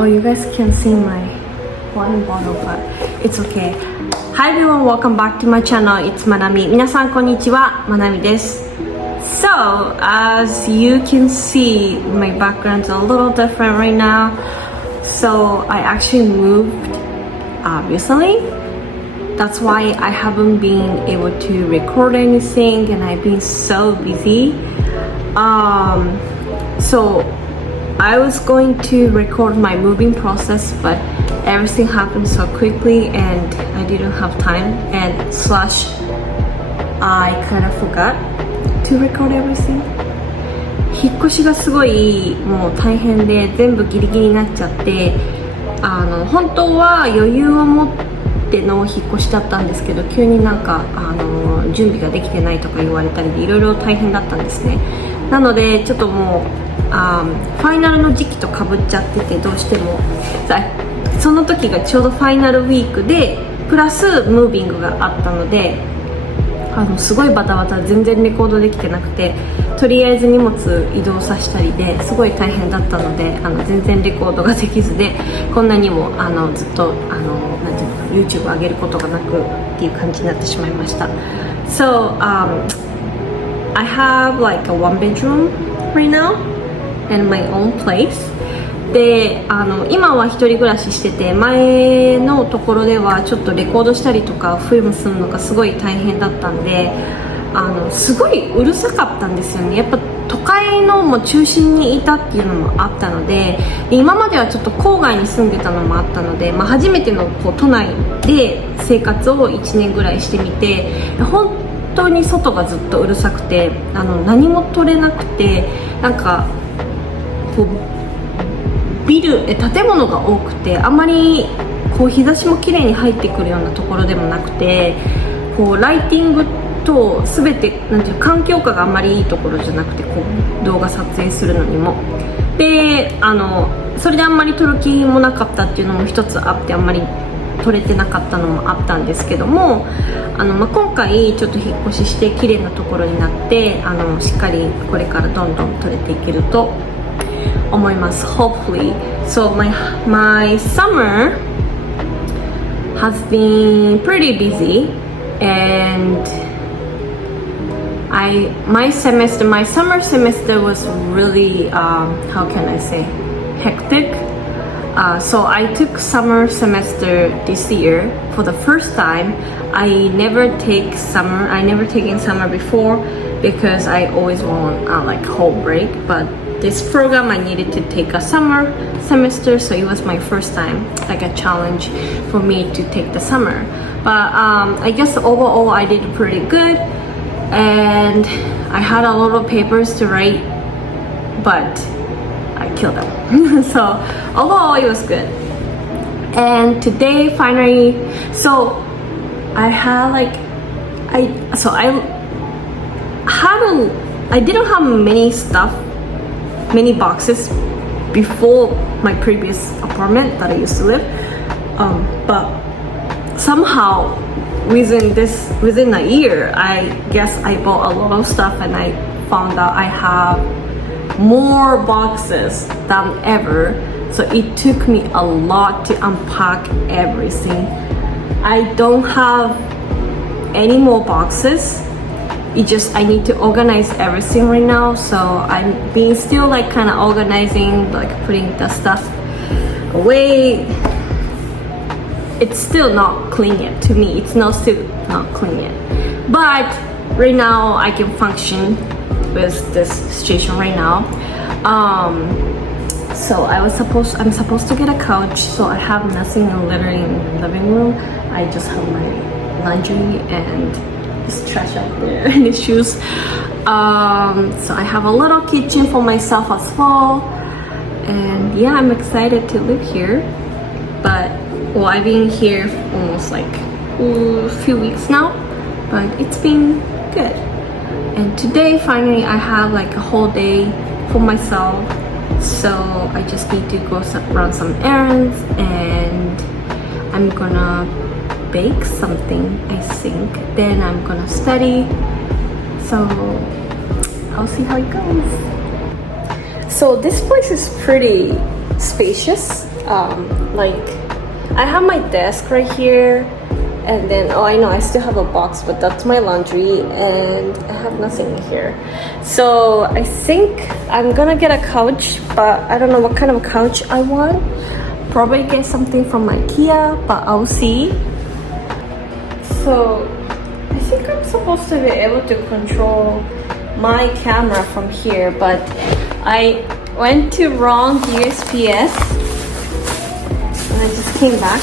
Oh, you guys can see my wine bottle, but it's okay. Hi everyone, welcome back to my channel. It's Manami. 皆さんこんにちは、Manami です。So, as you can see, my background's a little different right now. So, I actually moved recently. That's why I haven't been able to record anything and I've been so busy. So I was going to record my moving process, but everything happened so quickly and I didn't have time, and slash I kind of forgot to record everything. 引っ越しがすごいもう大変で全部ギリギリになっちゃって、本当は余裕を持っての引っ越しだったんですけど、急になんか準備ができてないとか言われたりでいろいろ大変だったんですね。なのでちょっともうファイナルの時期とかぶっちゃってて、どうしてもその時がちょうどファイナルウィークでプラスムービングがあったので、すごいバタバタ全然レコードできてなくて、とりあえず荷物移動させたりですごい大変だったので、全然レコードができずで、こんなにもずっとなんていうの YouTube 上げることがなくっていう感じになってしまいました。So I have like a one bedroom right now and my own place. で今は一人暮らししてて、前のところではちょっとレコードしたりとかフィルムするのがすごい大変だったんで、すごいうるさかったんですよね。やっぱ都会のもう中心にいたっていうのもあったので、今まではちょっと郊外に住んでたのもあったので、初めての都内で生活を1年ぐらいしてみて、本当に外がずっとうるさくて、何も取れなくて、なんかこう建物が多くて、あんまりこう日差しも綺麗に入ってくるようなところでもなくて、こうライティングと全てなんていう環境下があんまりいいところじゃなくて、こう動画撮影するのにもでそれであんまり撮る気もなかったっていうのも一つあって、あんまり撮れてなかったのもあったんですけども、今回ちょっと引っ越しして綺麗なところになって、しっかりこれからどんどん撮れていけると思います。 Hopefully. So my summer has been pretty busy, and my summer semester was really how can I say, hectic. So I took summer semester this year for the first time. I never taken summer before because I always want like whole break, but this program I needed to take a summer semester, so it was my first time, like a challenge for me to take the summer. But I guess overall I did pretty good, and I had a lot of papers to write, but I killed them. So overall it was good. And today finally, so I had like I didn't have many boxes before my previous apartment that I used to live, but somehow within a year, I guess I bought a lot of stuff, and I found out I have more boxes than ever. So it took me a lot to unpack everything. I don't have any more boxes. I need to organize everything right now. So I'm being still like kind of organizing, like putting the stuff away. It's still not clean yet. To me, it's still not clean yet. But right now I can function with this situation right now. So I'm supposed to get a couch, so I have nothing literally in the living room. I just have my laundry and this trash out there and the shoes. So I have a little kitchen for myself as well, and yeah, I'm excited to live here. But well, I've been here for almost like a few weeks now, but it's been good. And today finally I have like a whole day for myself, so I just need to go run some errands, and I'm gonna bake something, I think. Then I'm gonna study, so I'll see how it goes. So this place is pretty spacious. Like I have my desk right here, and then I know I still have a box, but that's my laundry, and I have nothing in here. So I think I'm gonna get a couch, but I don't know what kind of couch I want. Probably get something from IKEA, but I'll see. So I think I'm supposed to be able to control my camera from here, but I went to wrong USPS and I just came back.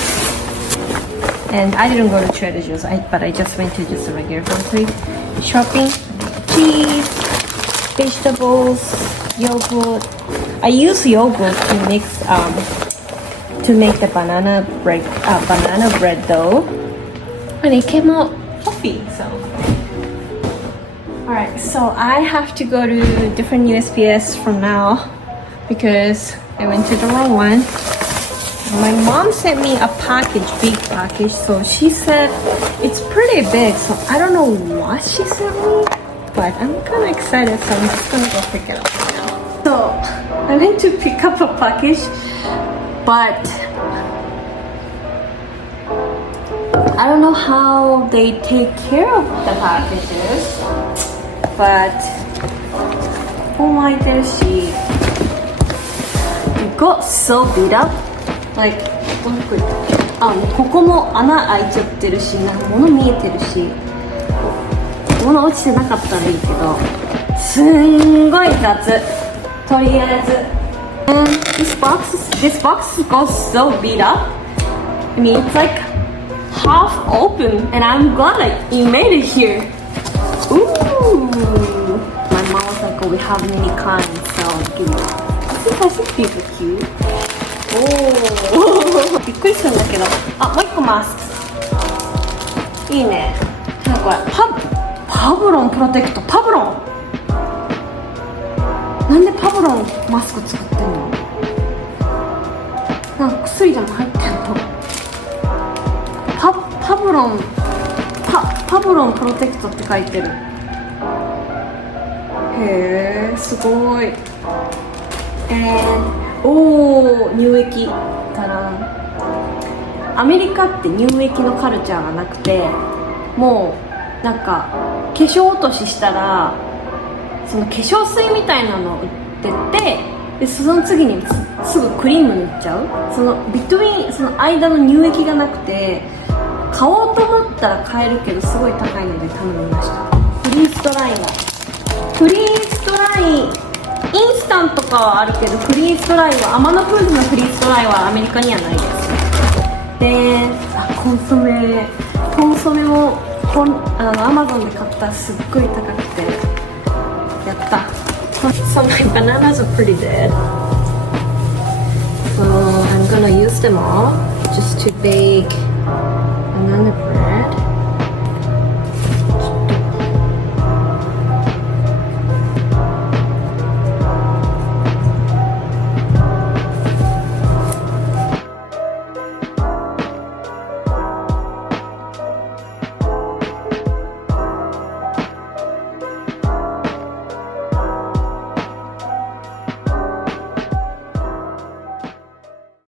And I didn't go to Trader Joe's, but I just went to just a regular grocery shopping. Cheese, vegetables, yogurt. I use yogurt to make the banana bread dough, and it came out fluffy. So, all right. So I have to go to different USPS from now because I went to the wrong one. My mom sent me a package, big package. So she said it's pretty big. So I don't know what she sent me, but I'm kind of excited. So I'm just gonna go pick it up right now. So I went to pick up a package, but I don't know how they take care of the packages. But oh my gosh, it got so beat up. Like, ここも穴開いちゃってるし、なんか物見えてるし、物落ちてなかったらいいけど、すんごい雑。とりあえず。And this box got so beat up. I mean, it's like half open, and I'm glad you made it here. Ooh. My mom was like, oh, we have many kinds, so give me. I think these are cute. おーびっくりするんだけど、あ、もう一個マスクいいね。なんかこれパブロンプロテクト、パブロンなんでパブロンマスク作ってんの？なんか薬でも入ってんの？パブロンプロテクトって書いてる。へー、すごい。おー、乳液だな。アメリカって乳液のカルチャーがなくて、もうなんか化粧落とししたらその化粧水みたいなのを売ってて、でその次にすぐクリーム塗っちゃう。そのビトゥイン、その間の乳液がなくて、買おうと思ったら買えるけどすごい高いので頼みました。フリーズドライがフリーズドライインスタントとかはあるけど、フリーズドライはアマノフーズのフリーズドライはアメリカにはないです。で、コンソメもアマゾンで買ったらすっごい高くてやった。So my bananas are pretty dead. So I'm gonna use them all just to bake banana bread.